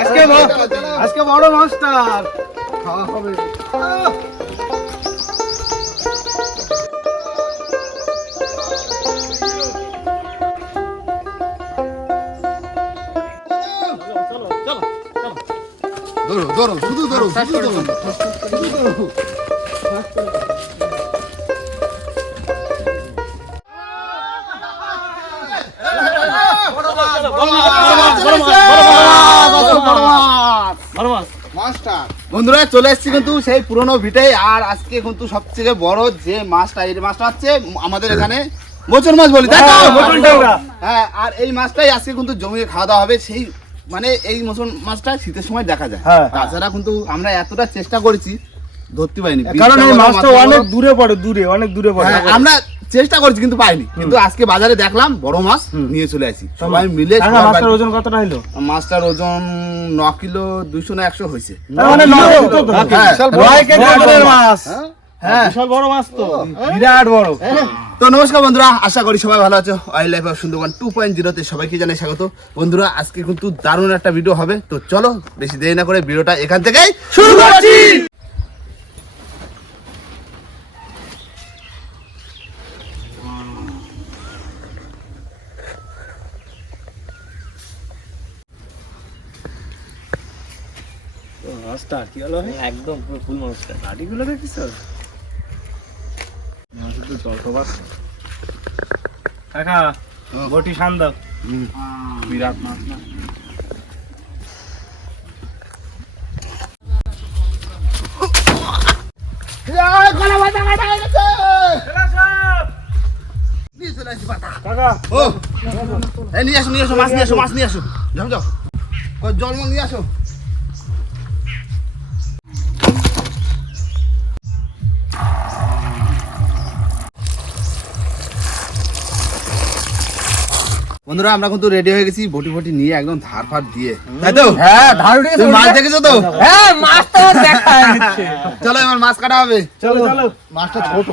আজকে আজকে বড় মাস্টার খাওয়া হবে ধরো ধরো শুধু ধরো শুধু ধরো শুধু ধরো। বন্ধুরা চলে এসেছি কিন্তু সেই পুরনো ভিটে আর আজকে কিন্তু সবথেকে বড় যে মাছটা এই মাছটা হচ্ছে আমাদের এখানে মোচন মাছ বলি তাই হ্যাঁ আর এই মাছটাই আজকে কিন্তু জমিয়ে খাওয়া দাওয়া হবে সেই মানে এই মোচন মাছটা শীতের সময় দেখা যায়। হ্যাঁ। তাছাড়া কিন্তু আমরা এতটা চেষ্টা করেছি ধরতে পারিনি। কারণ এই মাছটা অনেক দূরে পড়ে দূরে অনেক দূরে পড়ে। হ্যাঁ, আমরা চেষ্টা করছি কিন্তু পাইনি। কিন্তু আজকে বাজারে দেখলাম বড় মাছ নিয়ে চলে আসি। সবাই মিলে মাছটার ওজন কতটা হলো মাছটার ওজন ন কিলো দুইশো না একশো হয়েছে। মানে? হ্যাঁ। হ্যাঁ? তো। নমস্কার বন্ধুরা আশা করি সবাই ভালো আছো। Wildlife of Sundarban two point জিরোতে সবাইকে জানাই স্বাগত। বন্ধুরা আজকে কিন্তু দারুণ একটা ভিডিও হবে। তো চলো বেশি দেরি না করে ভিডিওটা এখান থেকেই শুরু করছি। মাছটা কি একদম পুরো ফুল মানুষটা। গাড়িগুলো দেখিস মাছের তো জল তো কাকা বটি শান্ত বিরাট মাছ। না নিয়ে আসি নিয়ে আসো মাছ নিয়ে আসো মাছ নিয়ে আসো। যাও যাও। জল নিয়ে আসো। বন্ধুরা আমরা কিন্তু রেডি হয়ে গেছি বটি বটি নিয়ে একদম ধার ফার দিয়ে। তাই তো? হ্যাঁ ধারু তুমি মাছ দেখেছ তো? হ্যাঁ মাছ তো দেখা যাচ্ছে চলো এবার মাছ কাটা হবে। চলো চলো। মাছটা ছোট।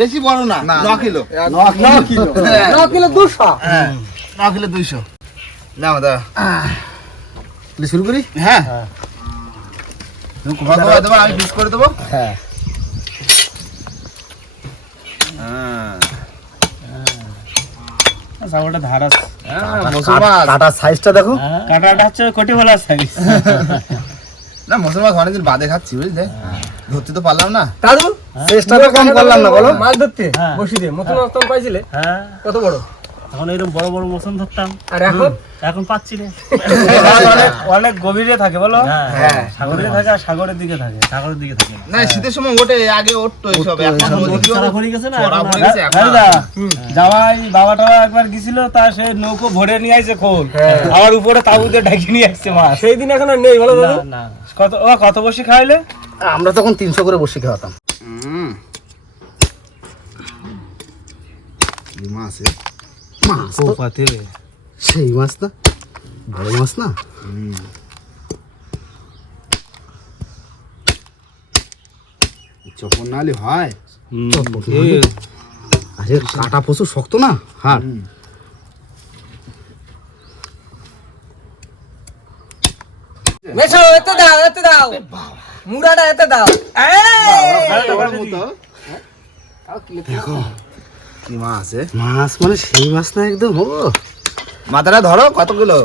বেশি বড় না ন কিলো। ন কিলো। হ্যাঁ, ন কিলো দুশো। হ্যাঁ, ন কিলো দুইশো। না দাদা তাহলে শুরু করি হ্যাঁ। তুমি কোপা কোপা দেবো আমি পিস করে দেবো। হ্যাঁ। সাগরটা ধার আছে। মুসলমান কাটার সাইজটা দেখো। কাটাটা হচ্ছে কোটি বলার সাইজ না মুসলমান অনেকদিন বাদে খাচ্ছি বুঝলে? ধরতে তো পারলাম না। দাদু চেষ্টা তো কম করলাম না বলো। মাছ ধরতে? হ্যাঁ। বসি দিয়ে মাছ তো পাইছিলে। হ্যাঁ। কত বড়? এখন এরকম বড় বড় মোশন ধরতাম। আর এখন? এখন পাচ্ছি রে অনেক অনেক গভীরে থাকে বলো? হ্যাঁ সাগরে থাকে আর সাগরের দিকে থাকে সাগরের দিকে থাকে। না শীতের সময় ওঠে আগে উঠতো এইসব এখন গেছে না বাবাটা একবার গেছিল তা সে নৌকো ভরে নিয়ে আইছে খোল। আবার উপরে তাবুতে ঢাকি নিয়ে আসছে মাছ। সেই দিন এখন আর নেই বলো দাদু? কত ও কত বসে খাইলে? আমরা তখন তিনশো করে বসে খাওয়াতাম। হুম। এই মাছে মাছ ও পাতে সেই মাছ না? বড় মাছ না? চপন নালে হয়। আরে কাটা প্রচুর শক্ত না? হাড় মেশো এতে দাও এতে দাও। মুড়াটা এতে দাও। দেখো। কি মাছ এ? মাছ মানে সেই মাছ না একদম ও। মাথাটা ধরো কত কিলো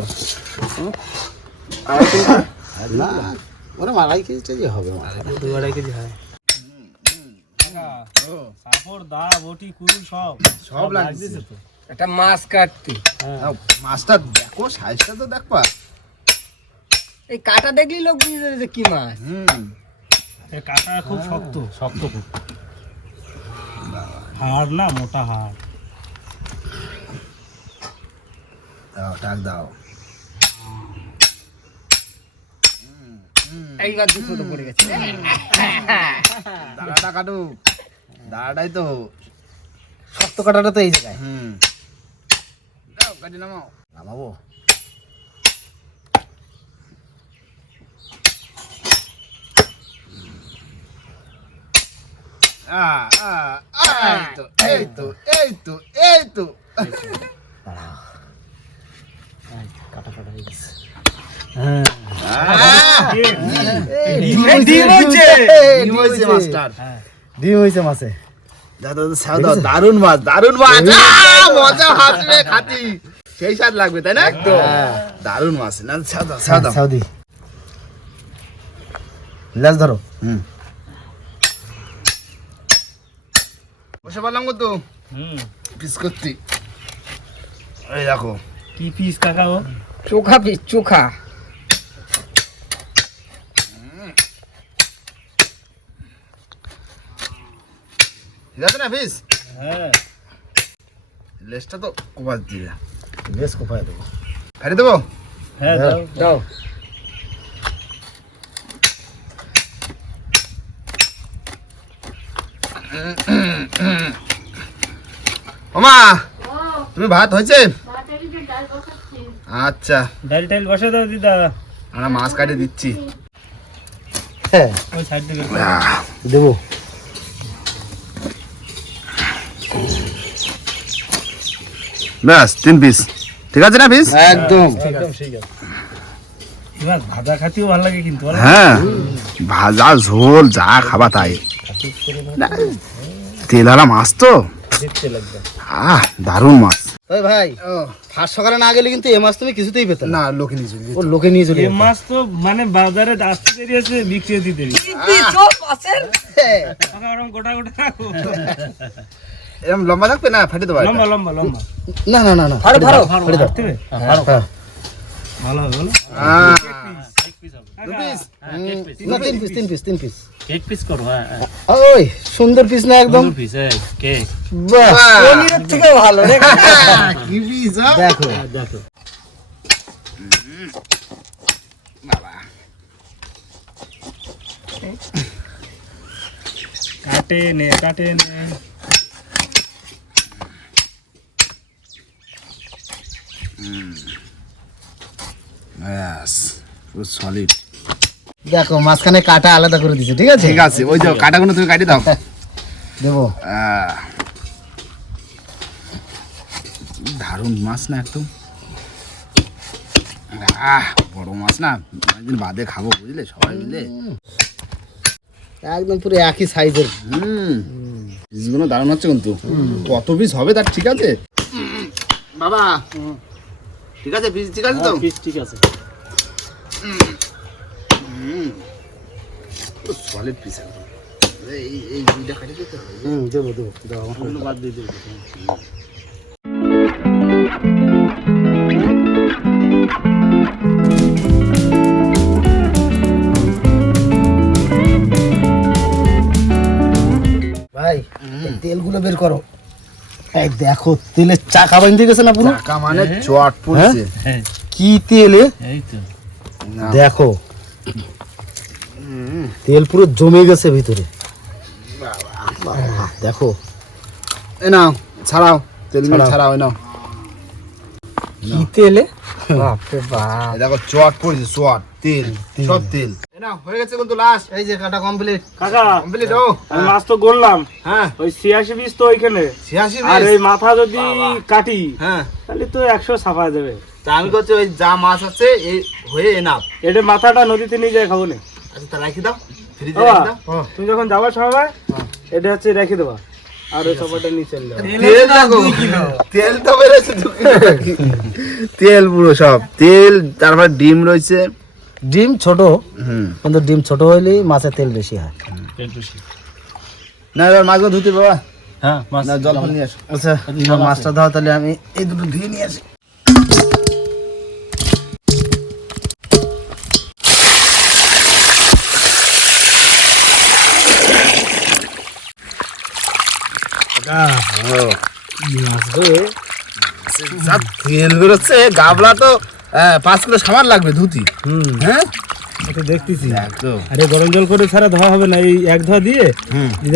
না ওরা হবে আড়াই কেজি হয় সাপড় দা বটি কুড়ি সব সব লাগছে। তো। একটা মাছ কাটতে। নাও, মাছটা দেখো সাইজটা তো দেখবা এই কাটা দেখলি লোক বুঝে যাবে যে কি মাছ? হুম। কাটা খুব শক্ত। শক্ত খুব। হাড় না মোটা হাড়। দাও টাক দাও। এইবার দুশো তো পড়ে গেছে। দাঁড়াটা কাটু দাঁড়াটাই তো শক্ত কাটাটা তো এই জায়গায়। হুম। দাও কাটি নামাও। নামাবো আহ, আহ, আহ, এই তো এই তো এই তো এই তো ডিম হয়েছে মাছে দারুণ মাছ। দারুণ মাছ মজা হাসবে খাতি সেই স্বাদ লাগবে তাই না? দারুণ মাছ না ছাও দাও ছাও সাউদি লেজ ধরো। হুম। বসে পারলাম কিন্তু হুম। পিস করতে এই দেখো। কি পিস কাকা ও চোখা পিস চোখা। ঠিক আছে না পিস? হ্যাঁ। লেসটা তো কোপাস দিয়ে লেজ কোপায় দেবো। ফেলে দেবো? হ্যাঁ দাও। দাও। ওমা তুমি ভাত হয়েছে? আচ্ছা। ডাল টাইল বসে দাও দিদা। আমরা মাছ কাটে দিচ্ছি। হ্যাঁ। দেবো। ব্যাস তিন পিস ঠিক আছে না পিস একদম। একদম ঠিক আছে। এবার ভাজা খাতেও ভালো লাগে কিন্তু হ্যাঁ ভাজা ঝোল যা খাবা তাই। না, তেলালা মাছ তো? আহ দারুণ মাছ। ওই ভাই ফার্স্ট সকালে না গেলে কিন্তু এ মাছ তুমি কিছুতেই পেতে না। না লোকে নিয়ে চলে ও লোকে নিয়ে চলে এ মাছ তো মানে বাজারে আসতে দেরি আছে বিক্রি দিতে দেরি। কাকা ওরকম গোটা গোটা রাখো। এরকম লম্বা থাকবে না? ফেটে দেবো লম্বা লম্বা লম্বা। না না না না। ভালো হবে তিন পিস তিন পিস তিন পিস কেক পিস করো হ্যাঁ হ্যাঁ। ওই সুন্দর পিস না একদম? সুন্দর পিস হ্যাঁ কেক বাহ! পনিরের থেকে ভালো রে কি পিস দেখো। দেখো। কাটে নে কাটে নে। ব্যাস। পুরো সলিড দেখো মাঝখানে কাটা আলাদা করে দিছে ঠিক আছে? ঠিক আছে ওই যে কাটাগুলো তুমি কাটি দাও। দেবো। আহ, দারুণ মাছ না একদম? আহ বড় মাছ না অনেকদিন বাদে খাব বুঝলে? সবাই মিলে। একদম পুরো একই সাইজের। হুম। পিসগুলো দারুণ হচ্ছে কিন্তু। কত পিস হবে তার ঠিক আছে? বাবা। ঠিক আছে পিস ঠিক আছে তো? পিস ঠিক আছে। সলিড পিস এই এই দুইটা কাটি দিতে হবে। হুম দেবো দেবো দেবো আমার বাদ দিয়ে দেবো। ভাই এই তেলগুলো বের করো। এই দেখো তেলের চাকা বাঁধতে গেছে না পুরো? টাকা মানে চট পড়ছে। হ্যাঁ। কি তেলে এই তো। দেখো। তেল পুরো জমে গেছে ভিতরে। দেখো। এই নাও ছাড়াও তেল ছাড়াও। নাও। কি তেলে? বাপরে বাপ। দেখো চট পড়ছে চট তেল সব তেল। হয়ে গেছে কিন্তু লাস্ট এই যে কাটা কমপ্লিট কাকা কমপ্লিট ও। মাছ তো গড়লাম। হ্যাঁ। ওই ছিয়াশি পিস তো ওইখানে। ছিয়াশি আর এই মাথা যদি কাটি হ্যাঁ। তাহলে তো একশো ছাপা যাবে তা আমি করছি ওই যা মাছ আছে এই হয়ে এনাফ। এটা মাথাটা নদীতে নিয়ে যায় খাব না। আচ্ছা তা রাখি দাও ফ্রিজে রাখি দাও। তুমি যখন যাবা সবাই এটা হচ্ছে রেখে দেবা। আর ওই সবাইটা নিয়ে চলে তেল তেল তো পুরো সব। তেল তারপর ডিম রয়েছে। ডিম ছোট হুম। কিন্তু ডিম ছোট হইলে মাছের তেল বেশি হয়। না এবার মাছগুলো ধুতে বাবা। হ্যাঁ না জল নিয়ে আসো। আচ্ছা। মাছটা দাও তাহলে আমি এই দুটো ধুয়ে নিয়ে আসি। যা তেল গাবলা তো পাঁচ সামান লাগবে ধুতি হুম হ্যাঁ দেখতেছি আরে গরম জল করে ছাড়া ধোয়া হবে না এই এক ধোয়া দিয়ে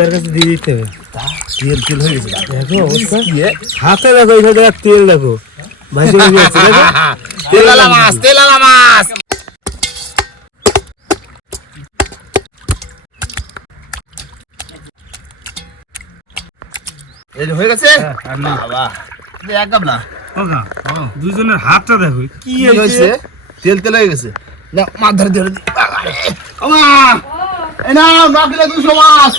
কাছে দিয়ে দিতে হবে তেল তেল হয়ে গেছে দেখো ইয়ে, হাতে দেখো তেল দেখো দেখো তেলালা মাছ মাছ হয়ে গেছে? বাবা। এক গাবলা ওকা, দুজনের হাতটা দেখো কি হয়েছে? তেল তেল হয়ে গেছে। না মাছ ধরে এই না দুশো মাছ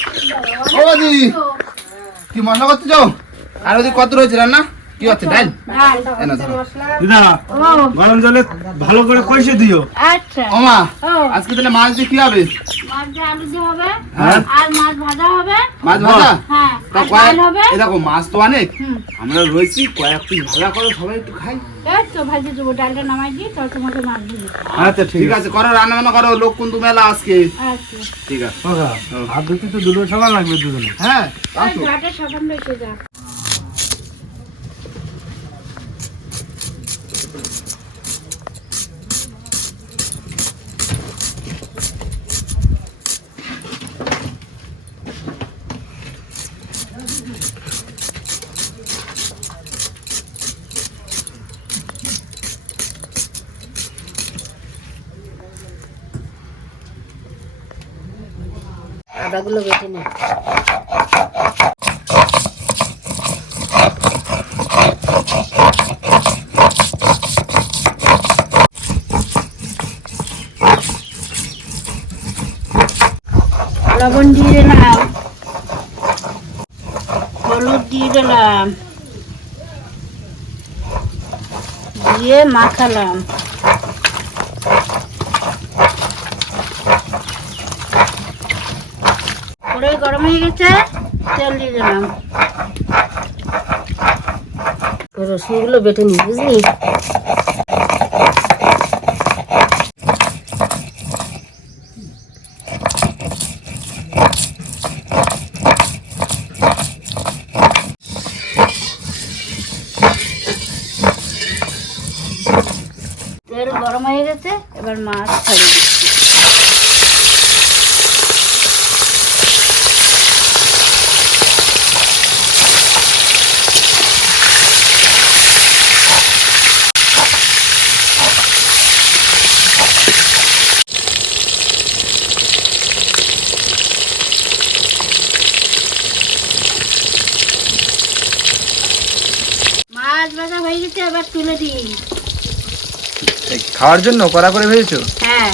ও দি কি মশলা করতে যাও? আর ওদিকে কত রয়েছে রান্না? কি হচ্ছে ডাল? ধরো। দিদা গরম জলে ভালো করে কষে দিও। আচ্ছা। ওমা আজকে তাহলে মাছ দিয়ে কি হবে? মাছ দিয়ে আলু দিয়ে হবে হ্যাঁ। আর মাছ ভাজা হবে। মাছ ভাজা? হ্যাঁ তা কয়েক ডাল হবে। এই দেখো মাছ তো অনেক। আমরা রয়েছি কয়েক পিস ভাজা করো সবাই একটু খাই। তো ভাজি দেবো ডালটা নামাই দিয়ে তোর তোমাকে মাছ দিয়ে আচ্ছা ঠিক ঠিক আছে। করো রান্না বান্না করো লোক কিন্তু মেলা আজকে। আচ্ছা। ঠিক আছে। তো দুটো সময় লাগবে দুজনে। হ্যাঁ ওই আসো ঘাটে বেশি যা। আদাগুলো বেটে নে। লবণ দিয়ে দিলাম। হলুদ দিয়ে দিলাম। দিয়ে মাখালাম। কড়াই গরম হয়ে গেছে তেল দিয়ে দিলাম। রসুনগুলো বেটে নি বুঝলি তেল গরম হয়ে গেছে এবার মাছ ছাড়িয়ে দিচ্ছি মাছ ভাজা হয়ে গেছে এবার তুলে দিই খাওয়ার জন্য কড়া করে ভেজেছো? হ্যাঁ।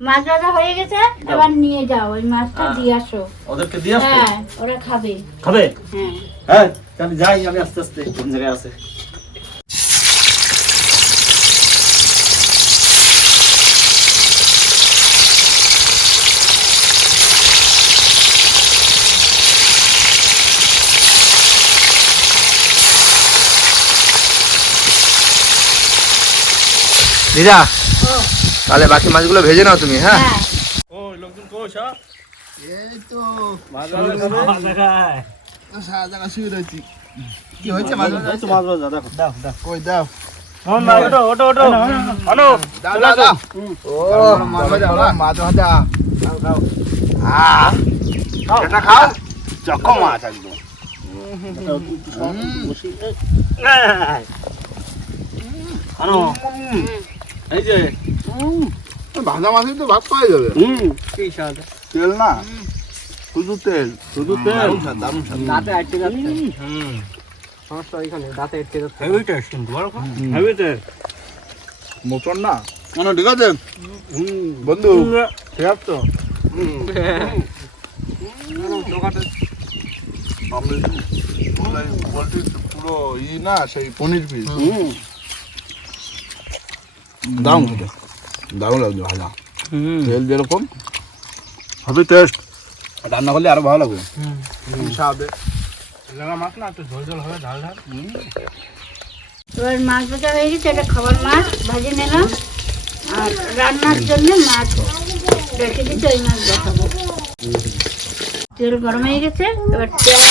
মাছ ভাজা হয়ে গেছে এবার নিয়ে যাও ওই মাছটা দিয়ে আসো। ওদেরকে দিয়ে হ্যাঁ ওরা খাবে। খাবে? হ্যাঁ। হ্যাঁ তাহলে যাই আমি আস্তে আস্তে কোন জায়গায় আছে? দিদা তাহলে বাকি মাছগুলো ভেজে নাও তুমি হ্যাঁ? হ্যাঁ। হ্যাঁ এই তো। কি হয়েছে মাছ মাছ দাও দাও। কই দাও। ও মাছ ভাজা মাছ খাও খাও খাও। চকো মাছ একদম। আনো। এই যে ভাজা মাছের তো ভাত পাওয়া যাবে। হুম কি স্বাদ? তেল না? শুধু তেল। শুধু তেল? দারুণ স্বাদ দাঁতে আটকে যাচ্ছে। হুম। সমস্যা এখানে দাঁতে আটকে যাচ্ছে। হেভি টেস্ট কিন্তু বড় হেভি টেস্ট মোটর না? মানে ঠিক আছে। বন্ধু। ঠিক আছে তো। পোলট্রি পুরো ই না সেই পনির পিস দারুণ খেতে। দারুণ লাগছে ভাজা। তেল যেরকম হবে টেস্ট রান্না করলে আরও ভালো লাগবে। স্বাদে মাছ না একটু ঝোল ঝোল হবে ঝাল ঝাল। এবার মাছ ভাজা হয়ে গেছে এটা খাবার মাছ ভাজি নিলাম। আর রান্নার জন্য মাছ রেখে দিতে ওই মাছ বসাবো তেল গরম হয়ে গেছে এবার পেঁয়াজ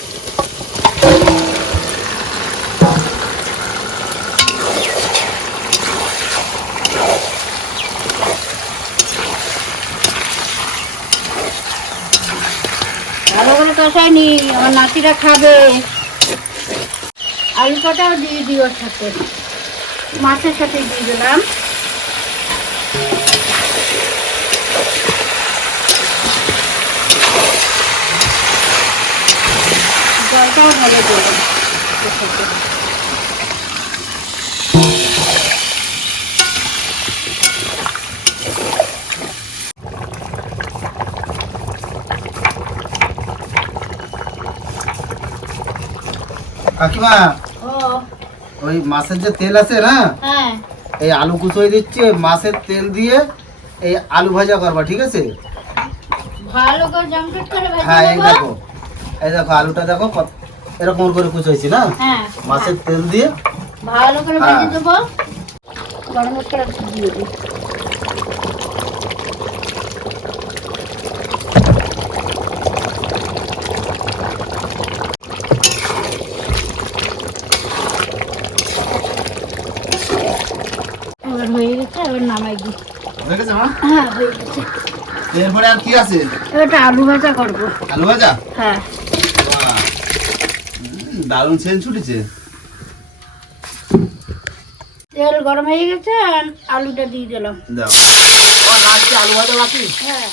করে আমার নাতিরা খাবে। আলু কটাও দিয়ে দিই ওর সাথে। মাছের সাথে দিয়ে দিলাম। জলটাও ভালো দেবো কাকিমা ওই মাছের যে তেল আছে না হ্যাঁ। এই আলু কুচোই দিচ্ছে মাছের তেল দিয়ে এই আলু ভাজা করবা ঠিক আছে? ভালো করে জমজট করে ভেজে হ্যাঁ এই দেখো এই দেখো আলুটা দেখো এরকম করে কুচোইছি না? হ্যাঁ। মাছের তেল দিয়ে। ভালো করে হ্যাঁ। ভেজে দেবো। গরম মশলা দিয়ে দিই এবার হয়ে গেছে এবার নামাই দিই হয়ে হ্যাঁ হয়ে গেছে। এরপরে আর কি আছে? এবারটা আলু ভাজা করব। আলু ভাজা? হ্যাঁ। দারুণ সেন্ট ছুটেছে। তেল গরম হয়ে গেছে আর আলুটা দিয়ে দিলাম। দাও। লাস্টে আলু ভাজা বাকি? হ্যাঁ।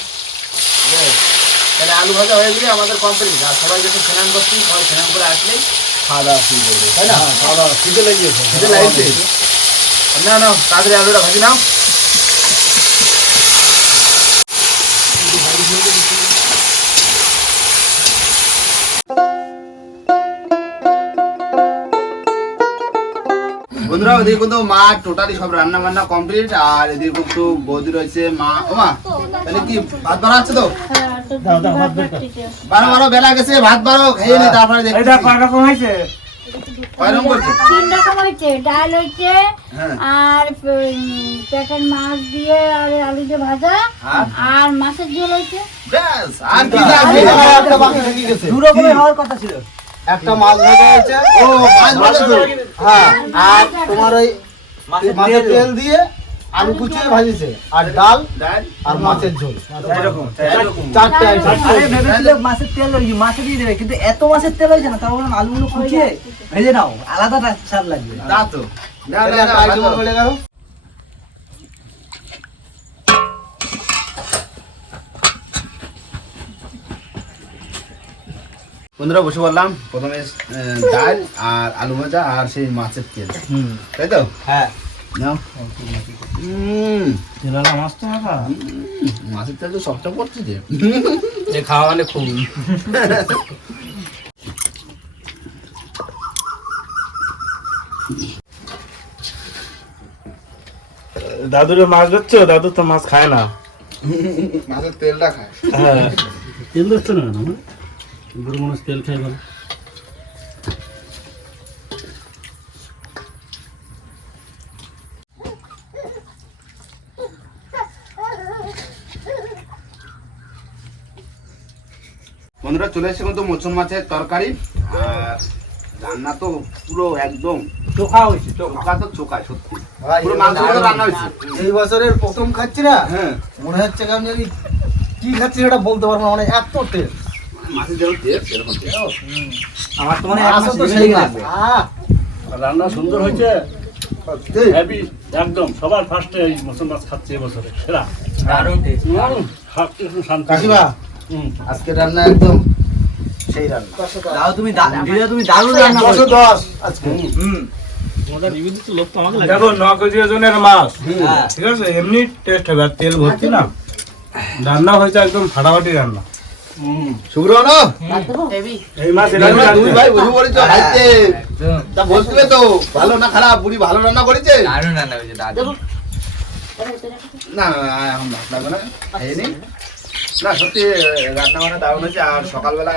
তাহলে আলু ভাজা হয়ে গেলে আমাদের কমপ্লিট আর সবাই যখন স্নান করছি সবাই স্নান করে আসলেই খাওয়া দাওয়া শুরু করবে তাই না? খাওয়া দাওয়া খিদে লেগেছে খিদে লাগছে না না তাড়াতাড়ি আলুটা ভাজি নাও। বন্ধুরা ওদিকে কিন্তু মা টোটালি সব রান্না বান্না কমপ্লিট আর এদিকে কিন্তু বৌদি রয়েছে মা। ও মা তাহলে কি ভাত বাড়া আছে তো? হ্যাঁ তো দাও, দাও, ভাত বের আছে। বারো বেলা গেছে ভাত বারো খেয়ে নি তারপরে দেখ কয় রকম করছে তিন রকম হয়েছে ডাল হয়েছে হ্যাঁ। আর মাছ দিয়ে আর আলু দিয়ে ভাজা আর? আর মাছের ঝোল হয়েছে। ব্যাস আর কি লাগবে? একটা বাকি থেকে গেছে। দু রকমের হওয়ার কথা ছিল। একটা মাছ ভাজা হয়েছে। ও মাছ ভাজা হ্যাঁ আর তোমার ওই মাছের তেল দিয়ে আলু কুচিয়ে ভাজিছে আর ডাল আর মাছের ঝোল। চারটে। আরে ভেবেছিল মাছের তেল ওই মাছে দিয়ে দেবে কিন্তু এত মাছের তেল হয়েছে না তার বললাম আলুগুলো কুচিয়ে ভেজে নাও আলাদা স্বাদ লাগবে। তা। বলে গেল। বন্ধুরা বসে বললাম প্রথমে ডাল আর আলু ভাজা আর সেই মাছের তেল। হুম। তাই তো? হ্যাঁ। নাও তেলালা মাছ তো মাছের তেল তো সবটা পড়ছে যে। যে খাওয়া মানে খুব দাদুরে মাছ ধরছো? দাদু তো মাছ খায় না। মাছের তেলটা খায়। হ্যাঁ। তেল ধরছো না গরু মানুষ তেল খায় বলে। বন্ধুরা চলে এসে কিন্তু মোচন মাছের তরকারি। আর রান্না তো পুরো একদম চোখা হয়েছে চোখা। তো চোখা সত্যি। পুরো মাংস রান্না হয়েছে। এই বছরের প্রথম খাচ্ছি না? হ্যাঁ। মনে হচ্ছে কেমন জানি কি খাচ্ছি সেটা বলতে পারব না মানে এত টেস্ট মাছের যেমন টেস্ট সেরকম টেস্ট আমার তো মানে তো সেই লাগবে। রান্না সুন্দর হয়েছে। হ্যাপি একদম। সবার ফার্স্টে এই মাছ খাচ্ছে এবছরে সেরা। দারুণ টেস্ট হুম, খাচ্ছে কাকিমা আজকে রান্না একদম সেই রান্না। দাও তুমি দিদা তুমি দারুণ রান্না করছ। দশ আজকে। হুম দেখো ন কেজি মাছ ঠিক আছে? এমনি টেস্ট হবে আর তেল ভর্তি না। রান্না হয়েছে একদম ফাটাফাটি রান্না। এই মাছ না, এরকম না, দুই ভাই বসে পড়েছো খাইতে। একদম। তা বলছিলে তো ভালো না খারাপ? বুড়ি ভালো রান্না করেছে? দারুণ রান্না হয়েছে না না না, এখন ভাত লাগবে না। না সত্যি রান্না বান্না দারুণ হয়েছে। আর সকালবেলা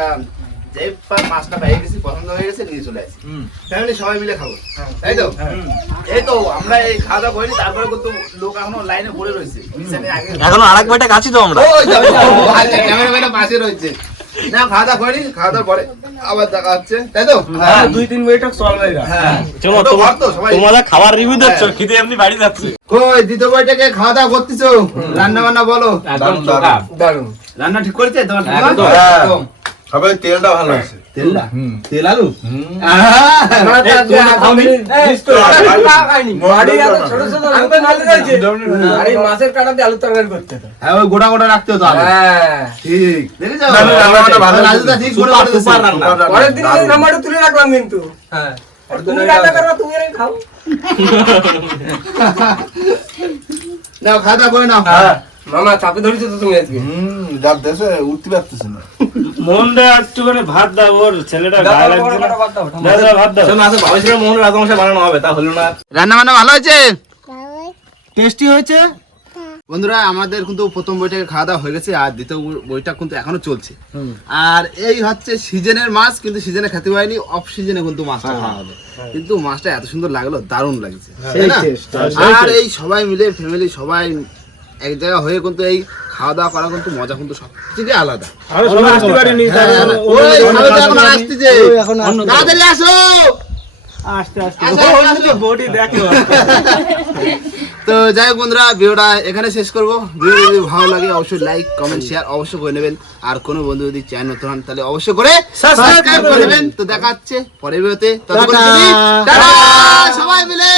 যে পা- মাছটা পেয়ে গেছি পছন্দ হয়ে গেছে নিয়ে চলে আসি। ফ্যামিলি সবাই মিলে খাব। তাই তো? এই তো আমরা এই খাওয়া দাওয়া করিনি তারপরে কিন্তু লোক এখনও লাইনে পড়ে রয়েছে। এখনও আরেক বইটা কাছি তো আমরা। পাশে রয়েছে। না খাওয়া দাওয়া করিনি খাওয়া দাওয়ার পরে আবার দেখা হচ্ছে। তাই তো? হ্যাঁ, দুই তিন মিনিট চল হ্যাঁ। চলো তো সবাই তোমরা খাবার রিভিউ দিচ্ছ খিদে এমনি বাড়ি যাচ্ছে। কই দ্বিতীয় বইটাকে খাওয়া দাওয়া করতেছো? রান্না বান্না বলো। রান্না ঠিক করেছে? তোমার? একদম। সবাই তেলটা ভালো আছে তেলটা? তেল আলু? হ্যাঁ ওই গোটা গোটা রাখতে হতো দেখেছ? রান্নাবান্না ভালো হয়েছে। রাজুদা ঠিক করে বলেছে। পরের দিন নাও খাওয়া দাওয়া করে নাও। হুম যা দেশে উঠতে পারতেছে না। একটুখানি ভাত দাও ওর ছেলেটা গায়ে লাগছে না। দাও, দাও, ভাত দাও। মাসে ভবিষ্যতে মোহন রাজমশাই বানানো হবে তা হলো না। রান্না বান্না ভালো হয়েছে? টেস্টি হয়েছে? বন্ধুরা আমাদের কিন্তু প্রথম বইটাকে খাওয়া দাওয়া হয়ে গেছে আর দ্বিতীয় বইটা কিন্তু এখনও চলছে। আর এই হচ্ছে সিজনের মাছ কিন্তু সিজনে খেতে পারিনি অফ সিজনে কিন্তু মাছটা খাওয়া হবে। কিন্তু মাছটা এত সুন্দর লাগল দারুণ লাগছে আর এই সবাই মিলে ফ্যামিলি সবাই এক জায়গা হয়ে কিন্তু এই খাওয়া দাওয়া করা কিন্তু মজা কিন্তু সব থেকে আলাদা। তো তাড়াতাড়ি আসো যাই হোক বন্ধুরা ভিডিওটা এখানে শেষ করব। ভিডিও যদি ভালো লাগে অবশ্যই লাইক কমেন্ট শেয়ার অবশ্যই করে নেবেন। আর কোনো বন্ধু যদি চ্যানেল নতুন হন তাহলে অবশ্যই করে সাবস্ক্রাইব করে নেবেন। তো দেখা হচ্ছে পরের ভিডিওতে। সবাই মিলে